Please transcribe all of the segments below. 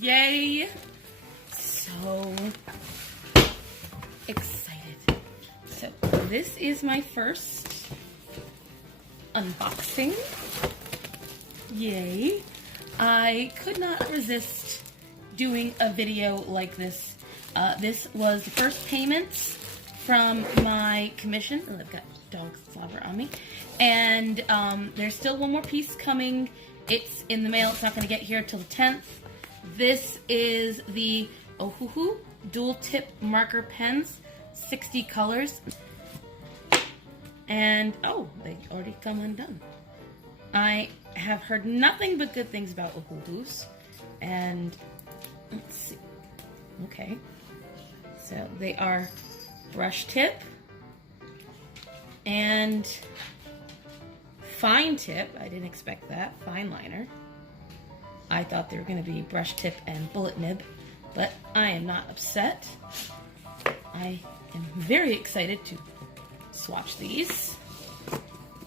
Yay! So excited. So this is my first unboxing. Yay. I could not resist doing a video like this. This was the first payments from my commission. Oh, I've got dog slobber on me. And there's still one more piece coming. It's in the mail. It's not going to get here till the 10th. This is the Ohuhu dual tip marker pens, 60 colors. And oh, they already come undone. I have heard nothing but good things about Ohuhus. And let's see. Okay. So they are brush tip and fine tip. I didn't expect that. Fine liner. I thought they were going to be brush tip and bullet nib, but I am not upset. I am very excited to swatch these.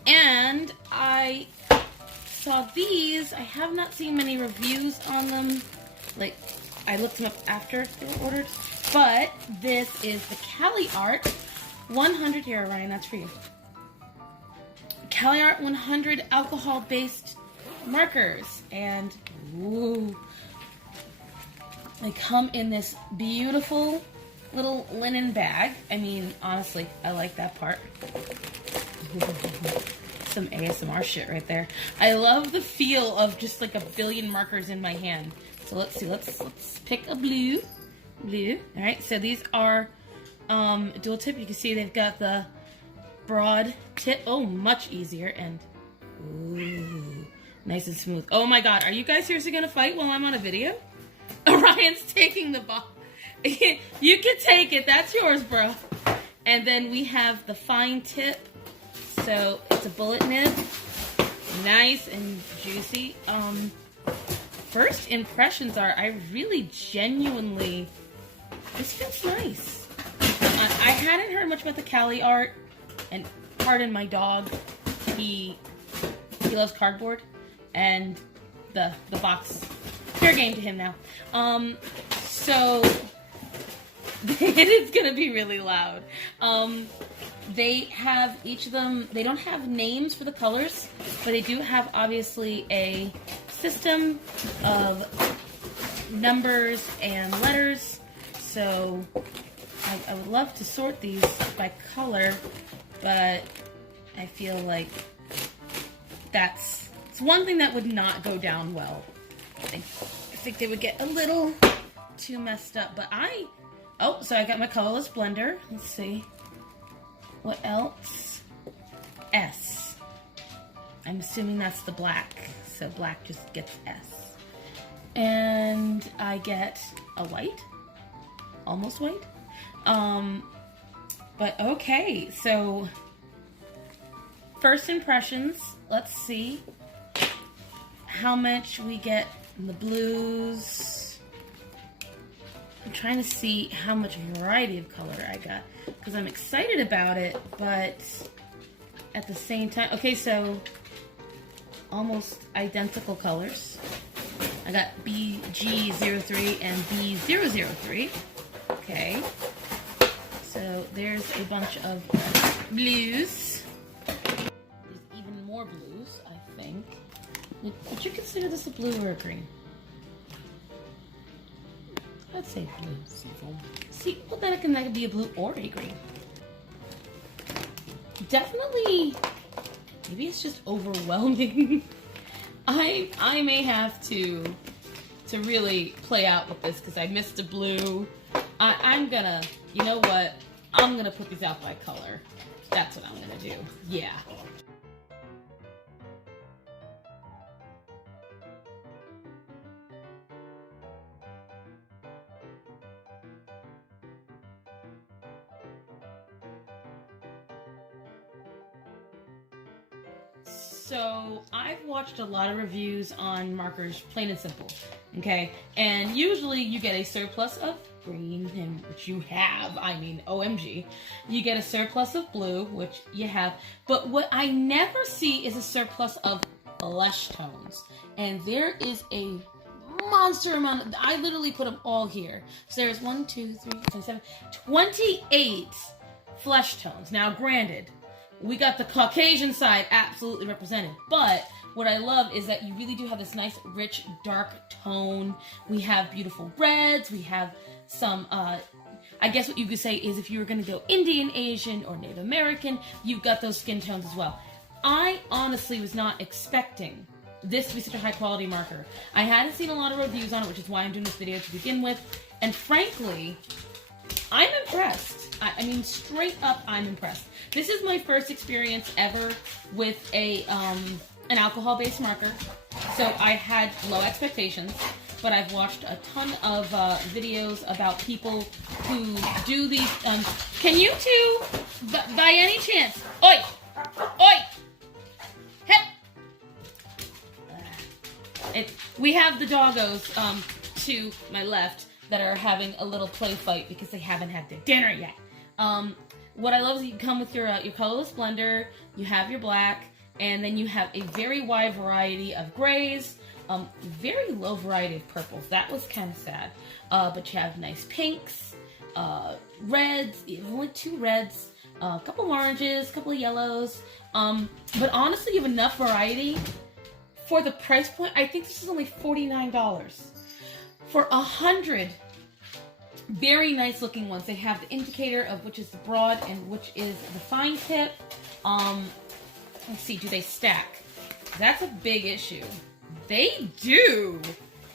And I saw these. I have not seen many reviews on them. Like, I looked them up after they were ordered. But this is the Caliart 100. Here, Ryan, that's for you. Caliart 100 alcohol-based markers. And, ooh, they come in this beautiful little linen bag. I mean, honestly, I like that part. Some ASMR shit right there. I love the feel of just like a billion markers in my hand. So let's see, let's pick a blue. Blue. Alright, so these are dual tip. You can see they've got the broad tip. Oh, much easier. And ooh, nice and smooth. Oh my god, are you guys seriously gonna fight while I'm on a video? Orion's taking the ball. You can take it. That's yours, bro. And then we have the fine tip. So it's a bullet nib. Nice and juicy. First impressions are I really genuinely, this feels nice. I hadn't heard much about the Caliart, and pardon my dog, he loves cardboard, and the box, fair game to him now. So it is gonna be really loud. They have each of them, they don't have names for the colors, but they do have obviously a system of numbers and letters. So I would love to sort these by color, but I feel like it's one thing that would not go down well. I think they would get a little too messed up, but so I got my colorless blender. Let's see. What else? S. I'm assuming that's the black. So black just gets S. And I get a white. Almost white. But okay. So first impressions. Let's see how much we get in the blues. I'm trying to see how much variety of color I got, because I'm excited about it, but at the same time, okay, so almost identical colors. I got BG03 and B003. Okay, so there's a bunch of blues. There's even more blues, I think. Would you consider this a blue or a green? I'd say blue. See, well, then that could be a blue or a green. Definitely, maybe it's just overwhelming. I may have to really play out with this because I missed a blue. I'm gonna, you know what? I'm gonna put these out by color. That's what I'm gonna do. Yeah. So I've watched a lot of reviews on markers, plain and simple, okay? And usually you get a surplus of green, and which you have, I mean, OMG. You get a surplus of blue, which you have. But what I never see is a surplus of blush tones. And there is a monster amount. I literally put them all here. So there's 1, 2, 3, 4, 7, 28 flesh tones. Now, granted, we got the Caucasian side absolutely represented, but what I love is that you really do have this nice, rich, dark tone. We have beautiful reds. We have some, I guess what you could say is if you were going to go Indian, Asian, or Native American, you've got those skin tones as well. I honestly was not expecting this to be such a high quality marker. I hadn't seen a lot of reviews on it, which is why I'm doing this video to begin with. And frankly, I'm impressed. I mean, straight up, I'm impressed. This is my first experience ever with a an alcohol-based marker, so I had low expectations. But I've watched a ton of videos about people who do these. Can you two, by any chance, oi, oi, hep. We have the doggos to my left that are having a little play fight because they haven't had their dinner yet. What I love is you come with your colorless blender, you have your black, and then you have a very wide variety of grays, very low variety of purples. That was kind of sad. But you have nice pinks, reds, only 2 reds, a couple oranges, a couple of yellows. But honestly, you have enough variety. For the price point, I think this is only $49. For 100 very nice looking ones, they have the indicator of which is the broad and which is the fine tip. Let's see, do they stack? That's a big issue. They do!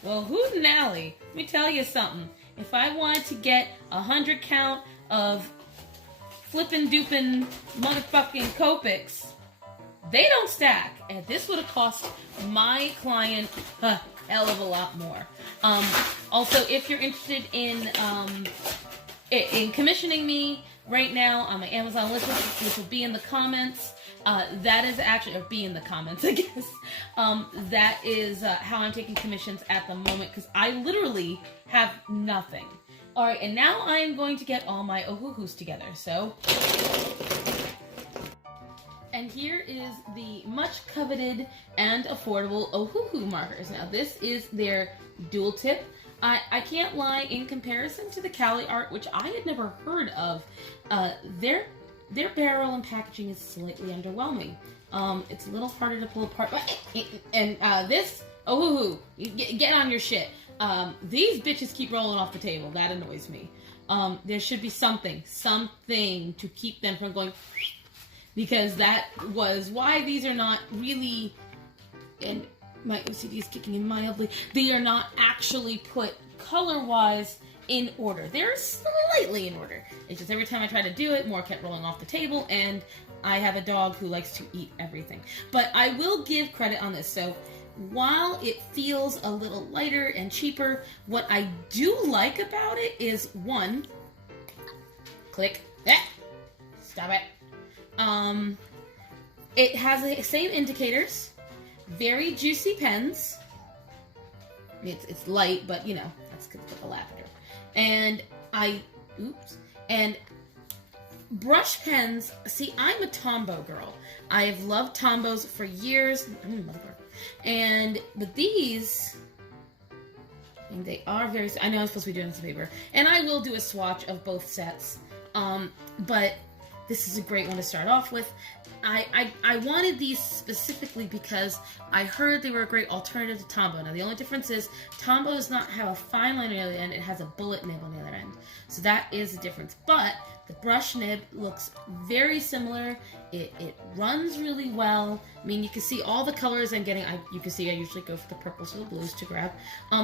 Well, hoot and alley. Let me tell you something. If I wanted to get 100 count of flippin' doopin' motherfucking Copics, they don't stack. And this would have cost my client a hell of a lot more. Also, if you're interested in commissioning me right now on my Amazon list, which will be in the comments, that is actually, or be in the comments, I guess. That is how I'm taking commissions at the moment, because I literally have nothing. All right, and now I'm going to get all my Ohuhus together, so. And here is the much coveted and affordable Ohuhu markers. Now, this is their dual tip. I can't lie, in comparison to the Caliart, which I had never heard of, their barrel and packaging is slightly underwhelming. It's a little harder to pull apart. And this, Ohuhu, get on your shit. These bitches keep rolling off the table. That annoys me. There should be something to keep them from going, because that was why these are not really, and my OCD is kicking in mildly, they are not actually put color-wise in order. They're slightly in order. It's just every time I try to do it, more kept rolling off the table, and I have a dog who likes to eat everything. But I will give credit on this. So while it feels a little lighter and cheaper, what I do like about it is, one, click, stop it. It has the same indicators, very juicy pens. It's light, but you know, that's good for the laughter. And and brush pens. See, I'm a Tombow girl. I've loved Tombows for years. But these, they are very, I know I'm supposed to be doing this paper, and I will do a swatch of both sets. But this is a great one to start off with. I wanted these specifically because I heard they were a great alternative to Tombow. Now, the only difference is Tombow does not have a fine line on the other end. It has a bullet nib on the other end. So that is the difference. But the brush nib looks very similar. It runs really well. I mean, you can see all the colors I'm getting. You can see I usually go for the purples or the blues to grab.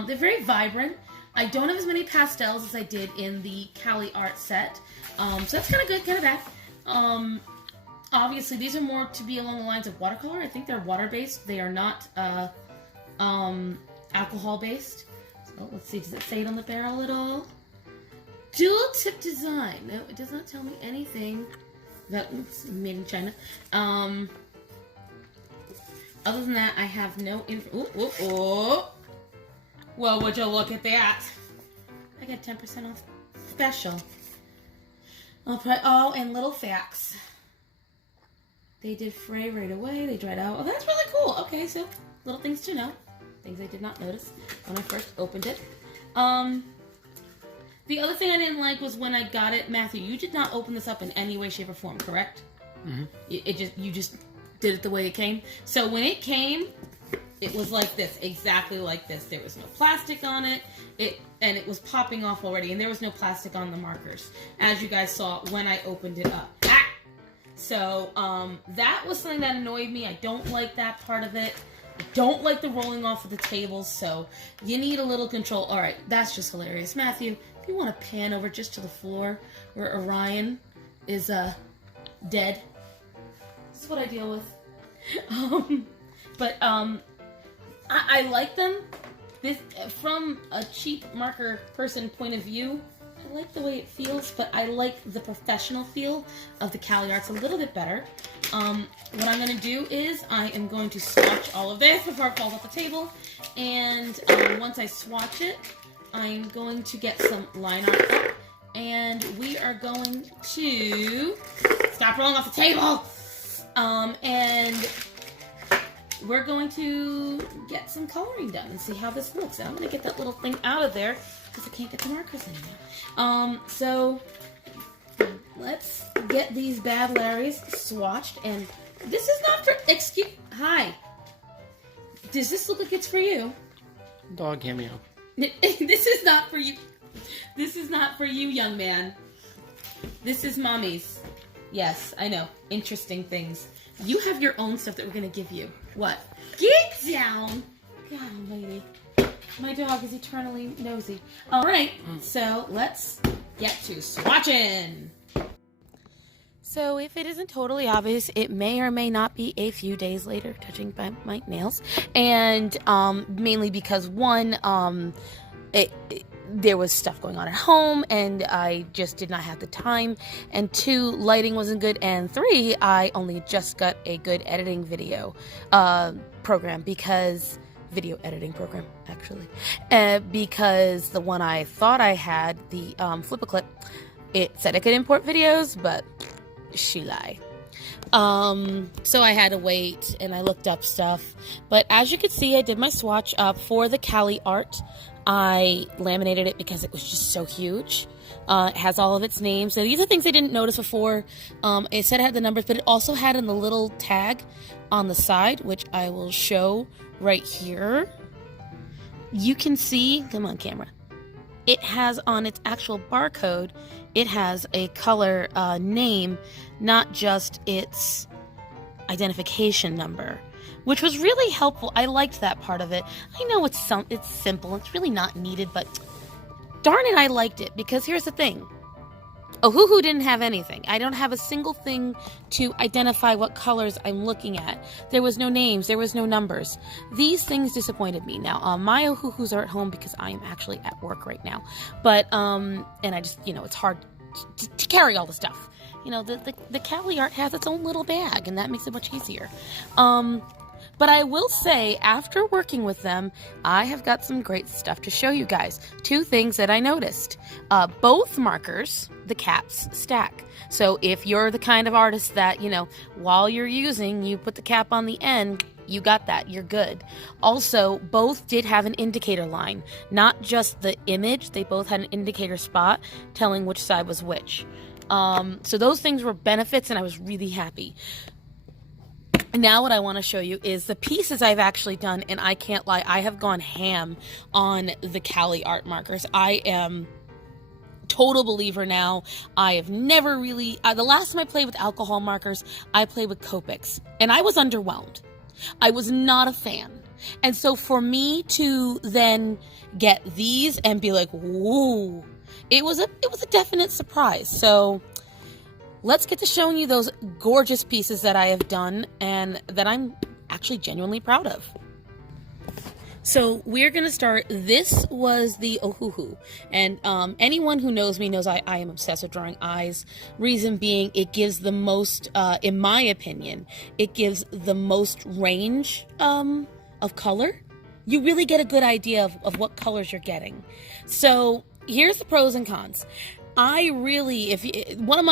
They're very vibrant. I don't have as many pastels as I did in the Caliart set. So that's kind of good, kind of bad. Obviously, these are more to be along the lines of watercolor. I think they're water-based. They are not alcohol-based. So let's see, does it say it on the barrel at all? Dual tip design. No, it does not tell me anything. That it's made in China. Other than that, I have no info. Well, would you look at that? I got 10% off special. I'll put and little facts. They did fray right away. They dried out. Oh, that's really cool. Okay, so little things to know. things I did not notice when I first opened it. The other thing I didn't like was when I got it, Matthew, you did not open this up in any way, shape, or form, correct? Mm-hmm. You just did it the way it came. So when it came, it was like this, exactly like this. There was no plastic on it, and it was popping off already, and there was no plastic on the markers, as you guys saw when I opened it up. Ah! So that was something that annoyed me. I don't like that part of it. I don't like the rolling off of the tables, so you need a little control. All right, that's just hilarious. Matthew, if you want to pan over just to the floor where Orion is dead. This is what I deal with. I like them. This, from a cheap marker person point of view, I like the way it feels, but I like the professional feel of the Caliarts a little bit better. What I'm going to do is I am going to swatch all of this before it falls off the table, and once I swatch it, I'm going to get some line art up, and we are going to stop rolling off the table, and we're going to get some coloring done and see how this looks. And I'm going to get that little thing out of there because I can't get the markers anymore. So let's get these bad Larrys swatched. And this is not for, hi. Does this look like it's for you? Dog cameo. This is not for you. This is not for you, young man. This is Mommy's. Yes, I know. Interesting things. You have your own stuff that we're going to give you. What? Get down! God almighty. My dog is eternally nosy. Alright, so let's get to swatching. So if it isn't totally obvious, it may or may not be a few days later, touching by my nails. And mainly because one, there was stuff going on at home, and I just did not have the time, and two, lighting wasn't good, and three, I only just got a good editing video program, because video editing program, actually, because the one I thought I had, the Flip-A-Clip, it said I could import videos, but she lied. So I had to wait, and I looked up stuff, but as you can see, I did my swatch for the Caliart. I laminated it because it was just so huge. It has all of its names. So these are things I didn't notice before. It said it had the numbers, but it also had in the little tag on the side, which I will show right here. You can see, come on camera, it has on its actual barcode, it has a color name, not just its identification number, which was really helpful. I liked that part of it. I know it's simple, it's really not needed, but darn it, I liked it, because here's the thing. Ohuhu didn't have anything. I don't have a single thing to identify what colors I'm looking at. There was no names, there was no numbers. These things disappointed me. Now, my Ohuhus are at home because I am actually at work right now. But, and I just, it's hard to carry all the stuff. The Caliart has its own little bag, and that makes it much easier. But I will say, after working with them, I have got some great stuff to show you guys. Two things that I noticed. Both markers, the caps, stack. So if you're the kind of artist that, while you're using, you put the cap on the end, you got that, you're good. Also, both did have an indicator line. Not just the image, they both had an indicator spot telling which side was which. So those things were benefits, and I was really happy. Now what I want to show you is the pieces I've actually done, and I can't lie, I have gone ham on the Caliart markers. I am total believer now. I have never really, the last time I played with alcohol markers, I played with Copics, and I was underwhelmed. I was not a fan. And so for me to then get these and be like, whoa, it was a definite surprise. So let's get to showing you those gorgeous pieces that I have done and that I'm actually genuinely proud of. So we're going to start. This was the Ohuhu. And anyone who knows me knows I am obsessed with drawing eyes. Reason being, it gives the most, in my opinion, it gives the most range of color. You really get a good idea of what colors you're getting. So here's the pros and cons. I really, one of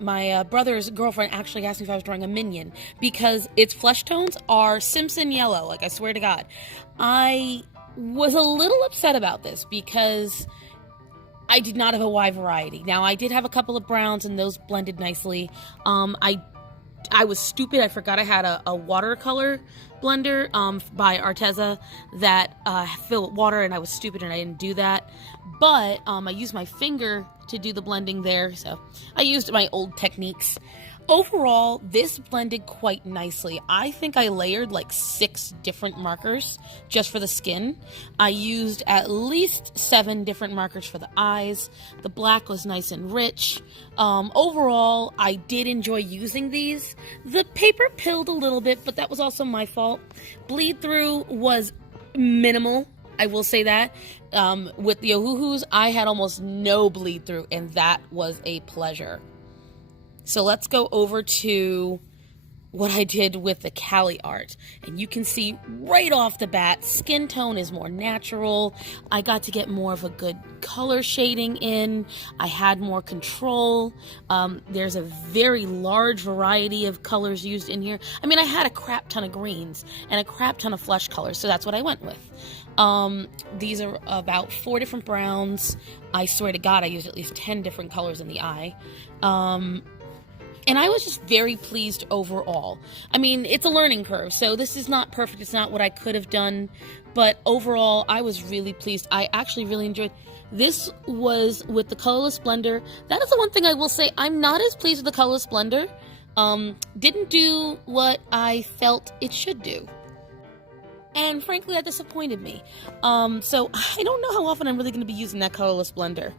my brother's girlfriend actually asked me if I was drawing a minion because its flesh tones are Simpson yellow. Like, I swear to God, I was a little upset about this because I did not have a wide variety. Now, I did have a couple of browns and those blended nicely. I was stupid. I forgot I had a watercolor blender by Arteza that filled with water, and I was stupid and I didn't do that. But I used my finger to do the blending there, so I used my old techniques. Overall, this blended quite nicely. I think I layered like 6 different markers just for the skin. I used at least 7 different markers for the eyes. The black was nice and rich. Overall, I did enjoy using these. The paper pilled a little bit, but that was also my fault. Bleed through was minimal, I will say that. With the Ohuhus, I had almost no bleed through, and that was a pleasure. So let's go over to what I did with the Caliart. And you can see right off the bat, skin tone is more natural. I got to get more of a good color shading in. I had more control. There's a very large variety of colors used in here. I mean, I had a crap ton of greens and a crap ton of flesh colors, so that's what I went with. These are about 4 different browns. I swear to God, I used at least 10 different colors in the eye. And I was just very pleased overall. I mean, it's a learning curve, so this is not perfect. It's not what I could have done, but overall, I was really pleased. I actually really enjoyed. This was with the colorless blender. That is the one thing I will say. I'm not as pleased with the colorless blender. Didn't do what I felt it should do. And frankly, that disappointed me. So I don't know how often I'm really going to be using that colorless blender.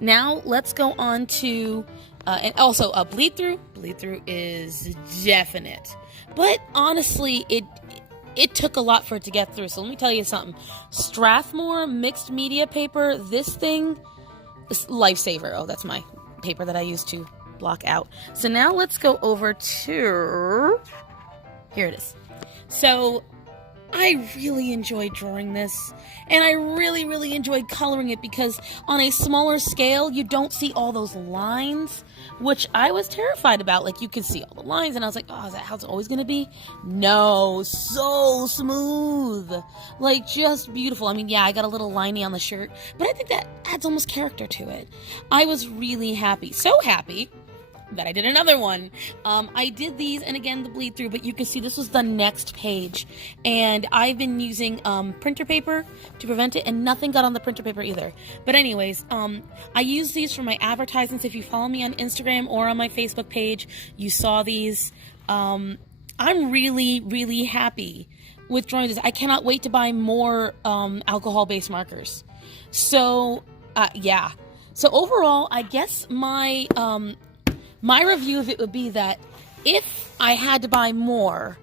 Now, let's go on to... and also, bleed through. Bleed through is definite. But honestly, it took a lot for it to get through. So let me tell you something. Strathmore mixed media paper, this thing, is lifesaver. Oh, that's my paper that I used to block out. So now let's go over to... Here it is. So... I really enjoyed drawing this, and I really enjoyed coloring it because on a smaller scale, you don't see all those lines, which I was terrified about. Like, you could see all the lines, and I was like, oh, is that how it's always going to be? No, so smooth. Like, just beautiful. I mean, yeah, I got a little liney on the shirt, but I think that adds almost character to it. I was really happy. So happy that I did another one. I did these, and again, the bleed through, but you can see this was the next page, and I've been using printer paper to prevent it, and nothing got on the printer paper either. But anyways, I use these for my advertisements. If you follow me on Instagram or on my Facebook page, you saw these. I'm really happy with drawing this. I cannot wait to buy more alcohol-based markers. So, yeah. So overall, I guess my review of it would be that if I had to buy more,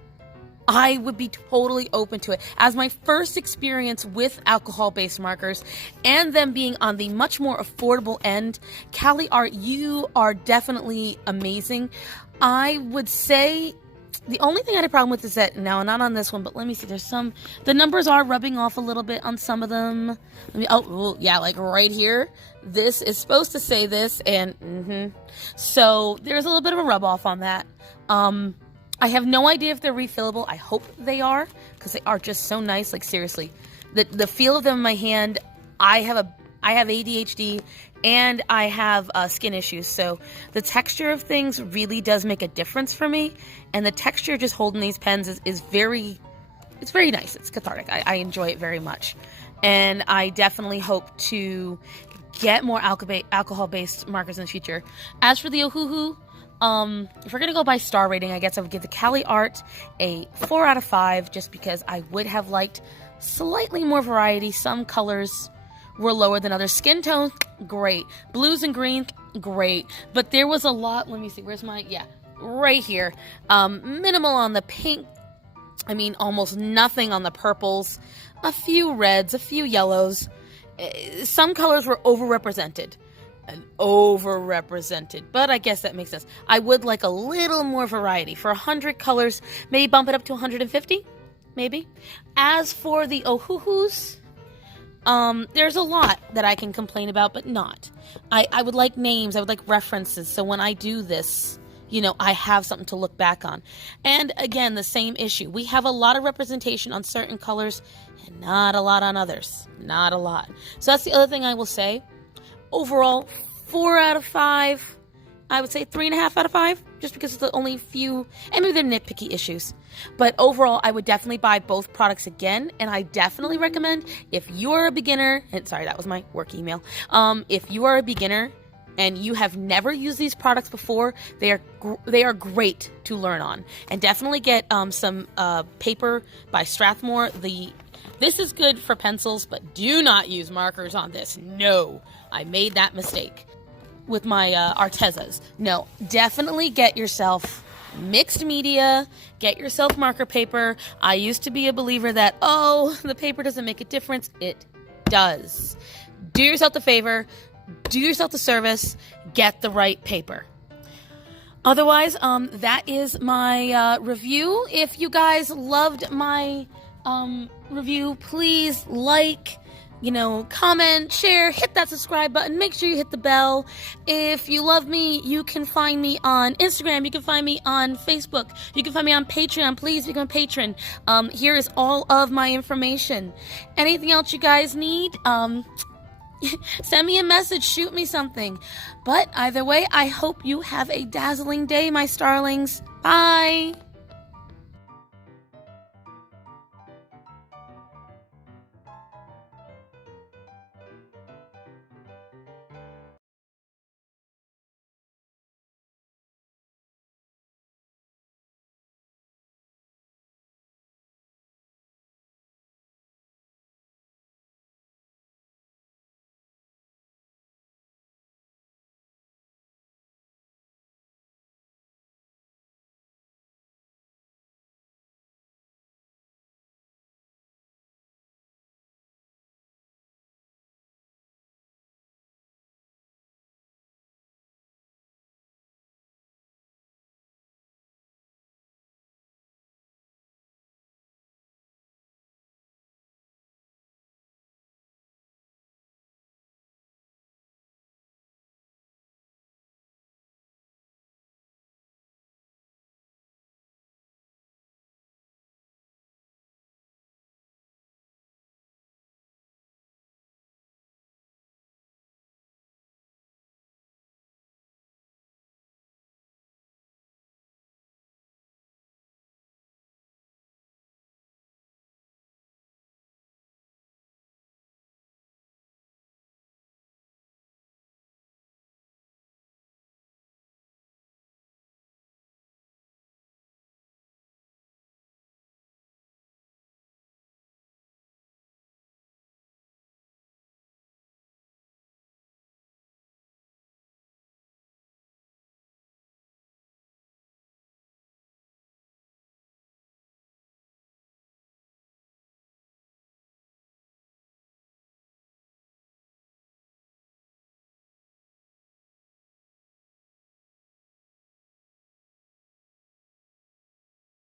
I would be totally open to it. As my first experience with alcohol-based markers and them being on the much more affordable end, Caliart, you are definitely amazing. I would say the only thing I had a problem with is that, now not on this one, but let me see, the numbers are rubbing off a little bit on some of them. Yeah, like right here, this is supposed to say this, and so there's a little bit of a rub off on that. I have no idea if they're refillable. I hope they are, because they are just so nice. Like, seriously, the feel of them in my hand. I have ADHD and I have skin issues, so the texture of things really does make a difference for me. And the texture just holding these pens is very nice. It's cathartic. I enjoy it very much, and I definitely hope to get more alcohol-based markers in the future. As for the Ohuhu, if we're gonna go by star rating, I guess I would give the Caliart a 4 out of 5, just because I would have liked slightly more variety. Some colors were lower than others. Skin tone, great. Blues and greens, great. But there was a lot, let me see, where's my, yeah, right here. Minimal on the pink, I mean, almost nothing on the purples. A few reds, a few yellows. Some colors were overrepresented. But I guess that makes sense. I would like a little more variety. For 100 colors, maybe bump it up to 150, maybe. As for the Ohuhus, There's a lot that I can complain about, but not. I would like names, I would like references, so when I do this, you know, I have something to look back on. And again, the same issue. We have a lot of representation on certain colors and not a lot on others. Not a lot. So that's the other thing I will say. Overall, 4 out of 5. I would say 3.5 out of 5, just because it's the only few, and maybe they're nitpicky issues. But overall, I would definitely buy both products again, and I definitely recommend, if you are a beginner, and sorry, that was my work email. If you are a beginner and you have never used these products before, they are great to learn on. And definitely get some paper by Strathmore. This is good for pencils, but do not use markers on this. No, I made that mistake with my Artezas. No, definitely get yourself mixed media, get yourself marker paper. I used to be a believer that, oh, the paper doesn't make a difference. It does. Do yourself the favor, do yourself the service, get the right paper. Otherwise, that is my review. If you guys loved my review, please like, comment, share, hit that subscribe button. Make sure you hit the bell. If you love me, you can find me on Instagram. You can find me on Facebook. You can find me on Patreon. Please become a patron. Here is all of my information. Anything else you guys need, send me a message, shoot me something. But either way, I hope you have a dazzling day, my starlings. Bye.